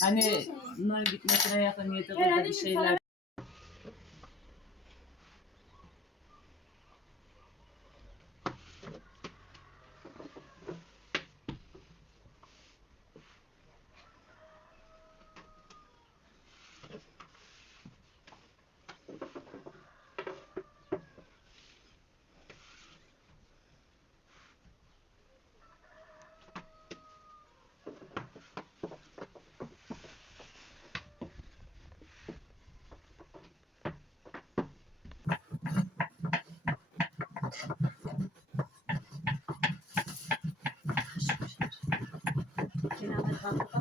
Hani bunların gitmesine yakın yedi bir şeyler. Şey. Kenarda kaldı.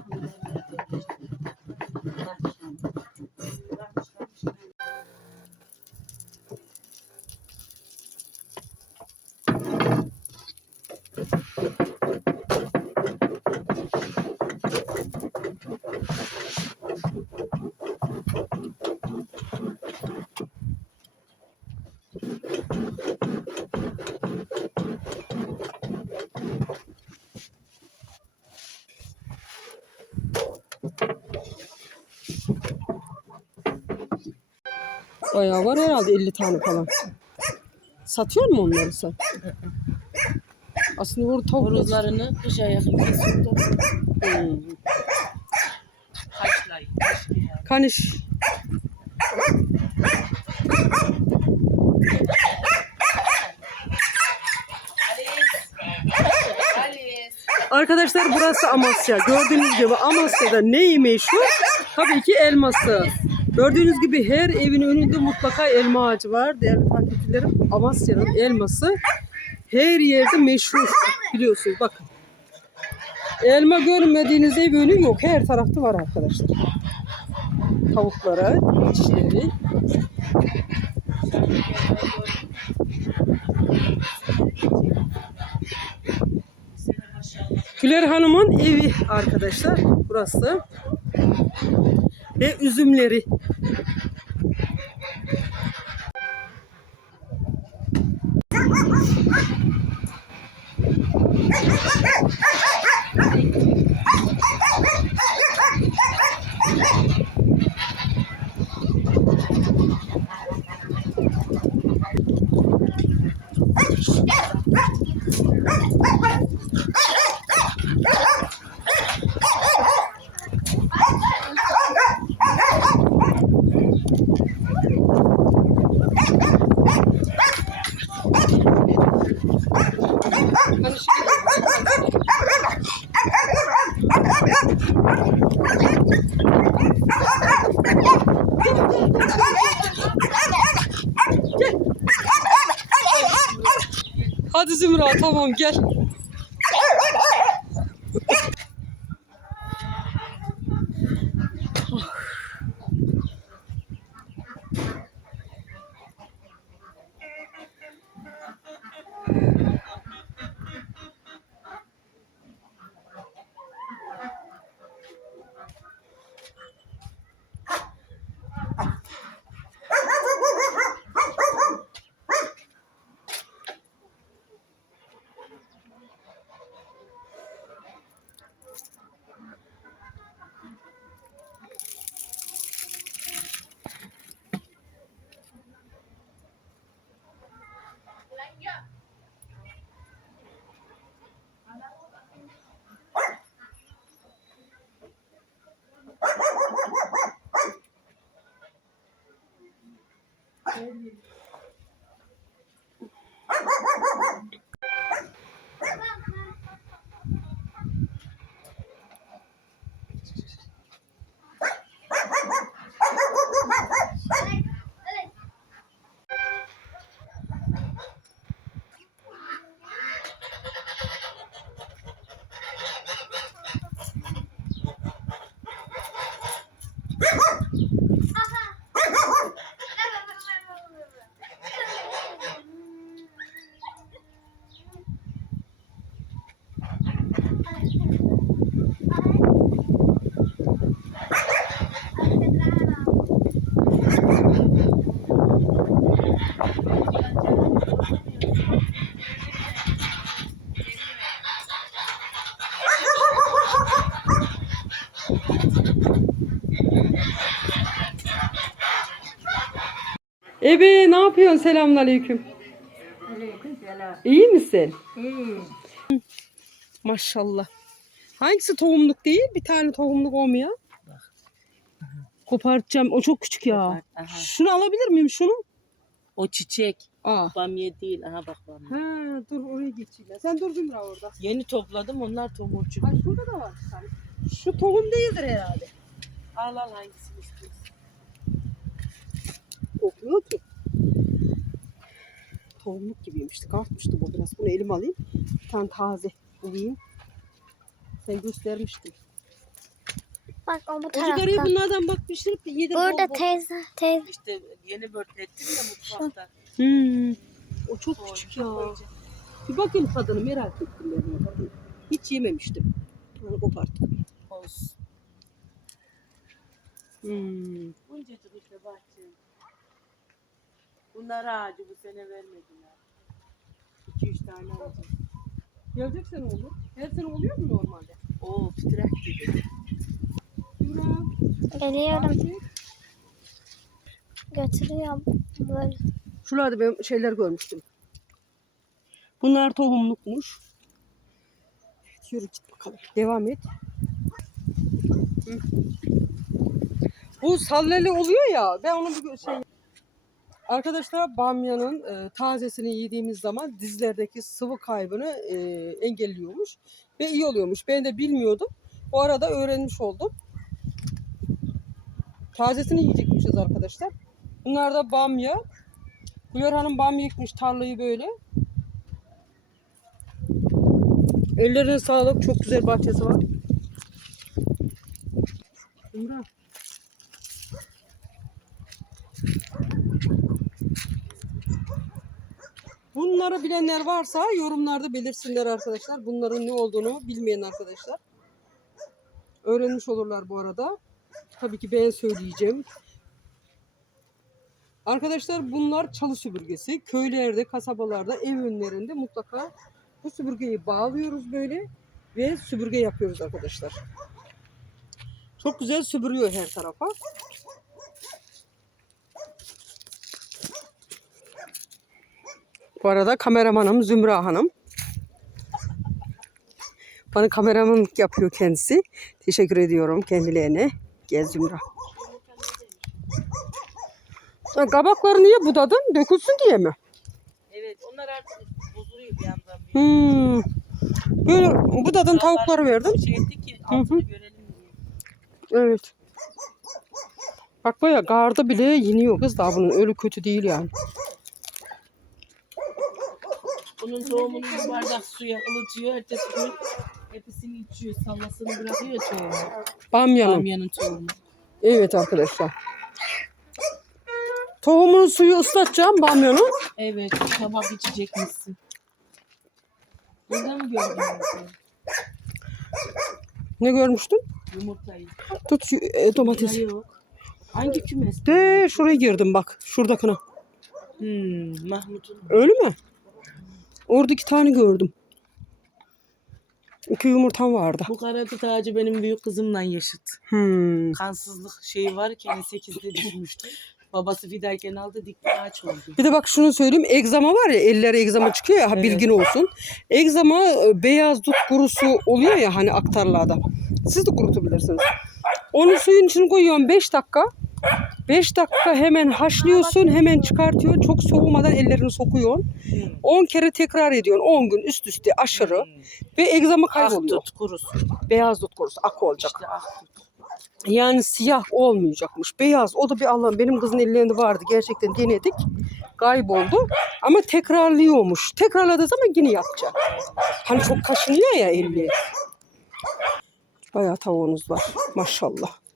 Bayağı var herhalde 50 tane falan. Satıyor mu onları sen? Aslında orada tavuk Horozlarını kışa yakın kesiyordu. Hmm. Kaniş. Arkadaşlar burası Amasya. Gördüğünüz gibi Amasya'da neyi meşhur? Tabii ki elması. Gördüğünüz gibi her evin önünde mutlaka elma ağacı var. Değerli takipçilerim Amasya'nın elması her yerde meşhur biliyorsunuz bakın. Elma görmediğiniz ev önü yok. Her tarafta var arkadaşlar. Tavuklara, içleri. Güler Hanım'ın evi arkadaşlar. Burası. Ve üzümleri. Hadi Zümra tamam gel. Ebe ne yapıyorsun? Selamünaleyküm. Aleykümselam. İyi misin? İyi. Maşallah. Hangisi tohumluk değil? Bir tane tohumluk olmuyor. Kopartacağım. O çok küçük ya. Kopart. Şunu alabilir miyim şunu? O çiçek. Aa. Bamya değil. Aha bak bamya. Ha, dur oraya geçeyim. Sen dur Zümra orada. Yeni topladım onlar tomurcuk. Ha şurada da var. Şu tohum değildir herhalde. Al al hangisini istiyorsun. Kokmuyor ki. Tohumluk gibiymiş. Artmıştı bu biraz. Bunu elim alayım. Bir tane taze bulayım. Sen göstermiştin. Bak o bu tarafta. bunlardan bak pişirip yedir. bol Burada bol. teyze, teyze. İşte yeni börtlettim ya mutfakta. Hmm. O çok Koy, küçük ya. koyacağım. Bir bakayım tadını merak ettim ben. Bakayım. Hiç yememiştim. Onu koparttım. Olsun. Hmm. Buncacık işte bahçe. Bunlar ağacı bu sene vermediler. 2-3 tane alacağım. Gelecek sene olur. Her sene oluyor mu normalde? Oo fitrek gibi. Geliyorum. Götürüyor böyle. Şuralarda ben şeyler görmüştüm. Bunlar tohumlukmuş. Evet, yürü git bakalım. Devam et. Hı. Bu salleli oluyor ya. Ben onu bir şey... Arkadaşlar bamyanın e, tazesini yediğimiz zaman dizlerdeki sıvı kaybını e, engelliyormuş. Ve iyi oluyormuş. Ben de bilmiyordum. O arada öğrenmiş oldum. Tazesini yiyecekmişiz arkadaşlar. Bunlar da bamya. Güler Hanım bamya ekmiş tarlayı böyle. Ellerine sağlık. Çok güzel bahçesi var. Bunları bilenler varsa yorumlarda belirsinler arkadaşlar. Bunların ne olduğunu bilmeyen arkadaşlar. Öğrenmiş olurlar bu arada. Tabii ki ben söyleyeceğim. Arkadaşlar bunlar çalı süpürgesi. Köylerde, kasabalarda, ev önlerinde mutlaka bu süpürgeyi bağlıyoruz böyle ve süpürge yapıyoruz arkadaşlar. Çok güzel süpürüyor her tarafa. Bu arada kameramanım Zümra Hanım. Bana kameramanlık yapıyor kendisi. Teşekkür ediyorum kendilerine. Gel Zümra. Kabakları niye budadın? Dökülsün diye mi? Evet onlar artık bozuluyor bir yandan. bir Hmm. Böyle budadın tavukları verdim. Şey etti ki altını görelim diye. Evet. Bak baya garda bile yeniyor kız daha bunun öyle kötü değil yani. Bunun tohumunu bir bardak suya ılıtıyor. Ertesi gün hepsini içiyor. Sallasını bırakıyor tohumu. Bamyanın. Bamyanın tohumu. Evet arkadaşlar. Tohumun suyu ıslatacağım bamyanın. Evet tabak içecek misin? Burada mı gördün yumurtayı? Ne görmüştün? Yumurtayı. Tut şu, e, domatesi. Yok. Hangi kümes? De şuraya girdim bak. Şuradakine. Hmm, Mahmut'un. Öyle mi? Orada iki tane gördüm. İki yumurtam vardı. Bu karadut ağacı benim büyük kızımla yaşıt. Hmm. Kansızlık şeyi varken 8'de düşmüştü. Babası fiderken aldı dikti ağaç oldu. Bir de bak şunu söyleyeyim. Egzama var ya ellere egzama çıkıyor ya Evet. bilgin olsun. Egzama e, beyaz dut kurusu oluyor ya hani aktarlarda. Siz de kurutabilirsiniz. Onu suyun içine koyuyorsun 5 dakika. 5 dakika hemen haşlıyorsun hemen çıkartıyorsun. Çok soğumadan ellerini sokuyorsun. Hmm. 10 kere tekrar ediyorsun. 10 gün üst üste aşırı. Ve egzama kayboluyor. Ahtut kurusu. Beyaz dut kurusu ak olacak. İşte ahtut. Yani siyah olmayacakmış. Beyaz. O da bir Allah'ım. Benim kızın ellerinde vardı. Gerçekten denedik. Kayboldu. Ama tekrarlıyormuş. Tekrarladığı zaman yine yapacak. Hani çok kaşınıyor ya elli. Bayağı tavuğunuz var. Maşallah.